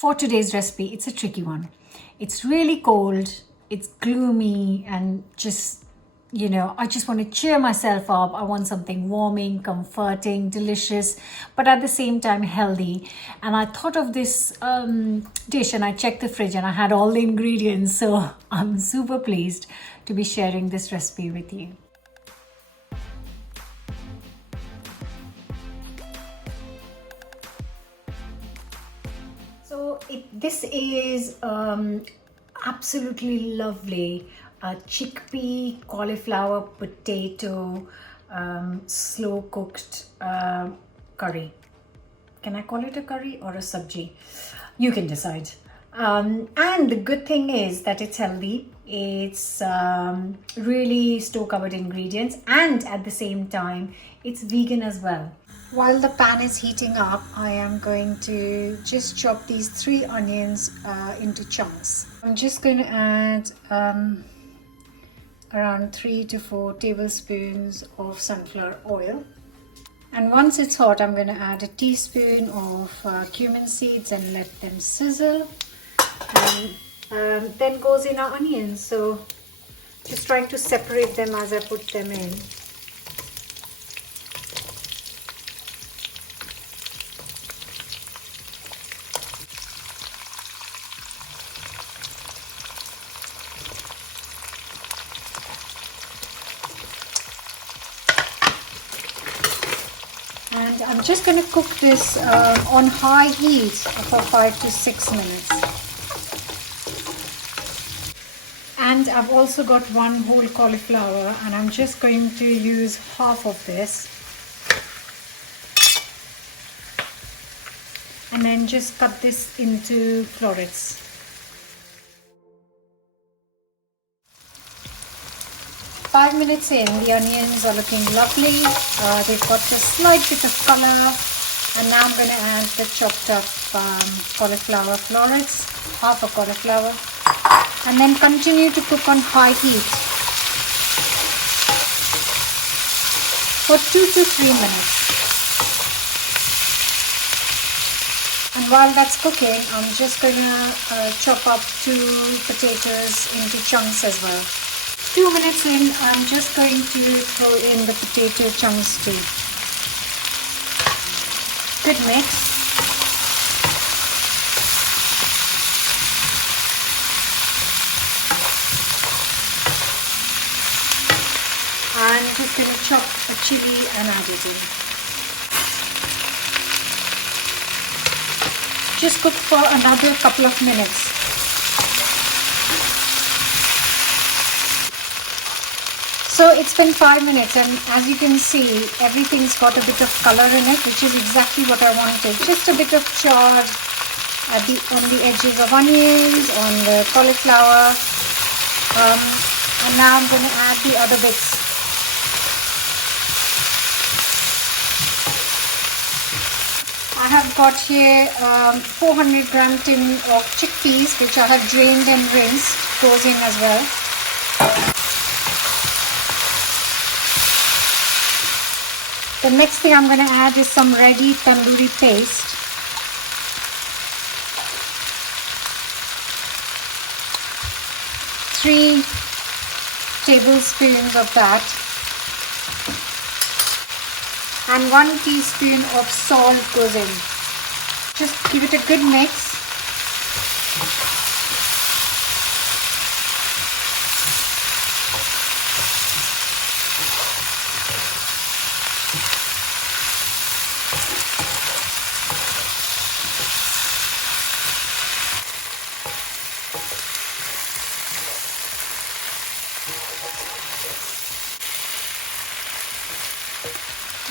for today's recipe, it's a tricky one. It's really cold, it's gloomy, and just, I just want to cheer myself up. I want something warming, comforting, delicious, but at the same time healthy. And I thought of this dish and I checked the fridge and I had all the ingredients. So I'm super pleased to be sharing this recipe with you. So this is absolutely lovely chickpea cauliflower potato slow cooked curry. Can I call it a curry or a sabji? You can decide. And the good thing is that it's healthy. It's really store covered ingredients, and at the same time it's vegan as well. While the pan is heating up, I am going to just chop these 3 onions into chunks. I'm just going to add around 3 to 4 tablespoons of sunflower oil. And once it's hot, I'm going to add a teaspoon of cumin seeds and let them sizzle. And then goes in our onions. So just trying to separate them as I put them in. And I'm just going to cook this on high heat for 5 to 6 minutes. And I've also got 1 whole cauliflower, and I'm just going to use half of this. And then just cut this into florets. Five minutes in, the onions are looking lovely. They've got a slight bit of color. And now I'm going to add the chopped up cauliflower florets, half a cauliflower. And then continue to cook on high heat for 2 to 3 minutes. And while that's cooking, I'm just going to chop up 2 potatoes into chunks as well. 2 minutes in, I'm just going to throw in the potato chunks too. Good mix. I'm just going to chop a chilli and add it in. Just cook for another couple of minutes. So it's been 5 minutes, and as you can see, everything's got a bit of color in it, which is exactly what I wanted. Just a bit of char on the edges of onions, on the cauliflower. And now I'm going to add the other bits. I have got here 400 gram tin of chickpeas, which I have drained and rinsed, goes in as well. The next thing I'm going to add is some ready tandoori paste. Three tablespoons of that. And 1 teaspoon of salt goes in. Just give it a good mix.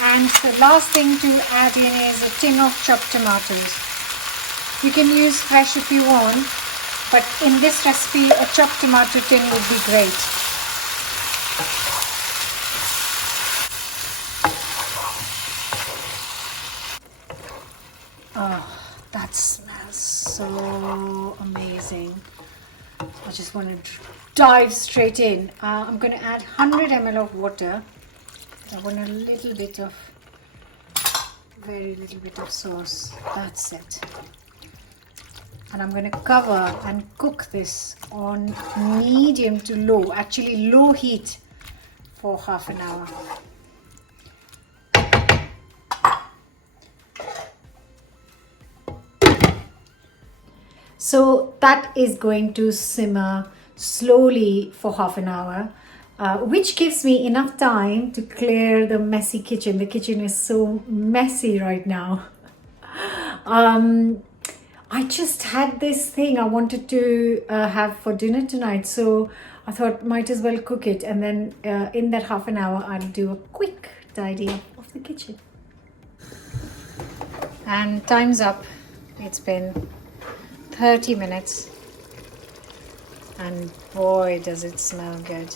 And the last thing to add in is a tin of chopped tomatoes. You can use fresh if you want, but in this recipe a chopped tomato tin would be great. Oh, that smells so amazing. I just want to dive straight in. I'm going to add 100 ml of water. I want a little bit of, very little bit of sauce. That's it. And I'm going to cover and cook this on medium to low, actually low heat, for half an hour. So that is going to simmer slowly for half an hour, which gives me enough time to clear the messy kitchen. The kitchen is so messy right now. I just had this thing I wanted to have for dinner tonight, so I thought might as well cook it, and then in that half an hour I'll do a quick tidy up of the kitchen. And time's up. It's been 30 minutes and boy does it smell good.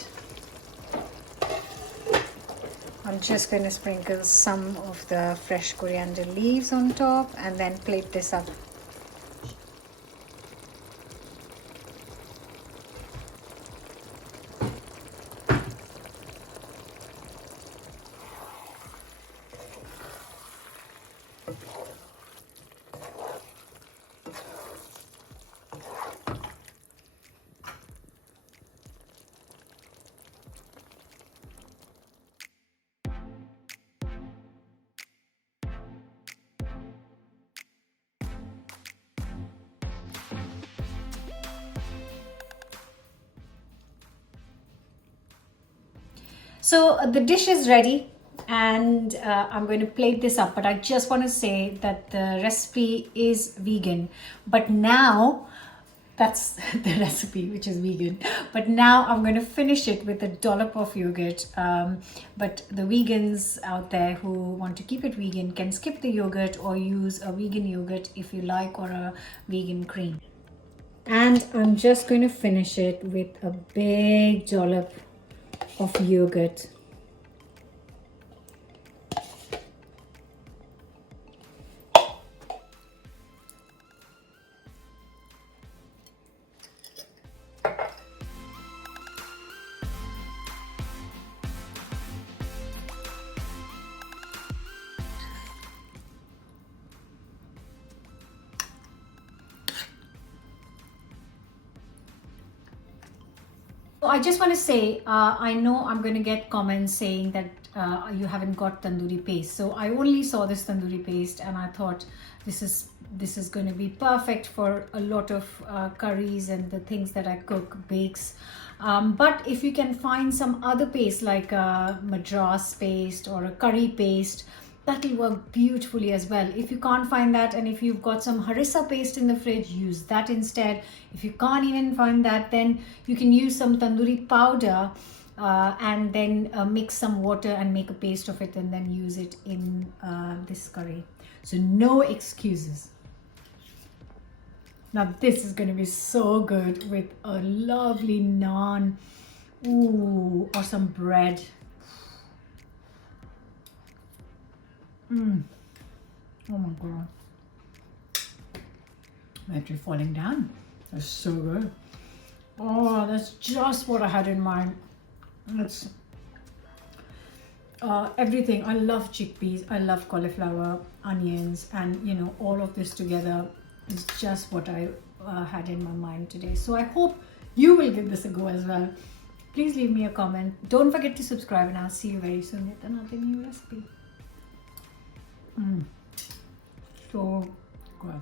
I'm just going to sprinkle some of the fresh coriander leaves on top and then plate this up. So the dish is ready, and I'm going to plate this up, but I just want to say that the recipe is vegan, but now that's the recipe, which is vegan, but now I'm going to finish it with a dollop of yogurt. But the vegans out there who want to keep it vegan can skip the yogurt or use a vegan yogurt if you like, or a vegan cream. And I'm just going to finish it with a big dollop of yogurt. I just want to say, I know I'm going to get comments saying that you haven't got tandoori paste. So I only saw this tandoori paste and I thought this is going to be perfect for a lot of curries and the things that I cook, bakes. But if you can find some other paste like a Madras paste or a curry paste, that will work beautifully as well. If you can't find that, and if you've got some harissa paste in the fridge, use that instead. If you can't even find that, then you can use some tandoori powder and then mix some water and make a paste of it and then use it in this curry. So no excuses. Now this is going to be so good with a lovely naan, ooh, or some bread. Oh my god, I'm actually falling down. That's so good. Oh, that's just what I had in mind. That's everything. I love chickpeas, I love cauliflower, onions, and you know, all of this together is just what I had in my mind today. So I hope you will give this a go as well. Please leave me a comment. Don't forget to subscribe, and I'll see you very soon with another new recipe. So good.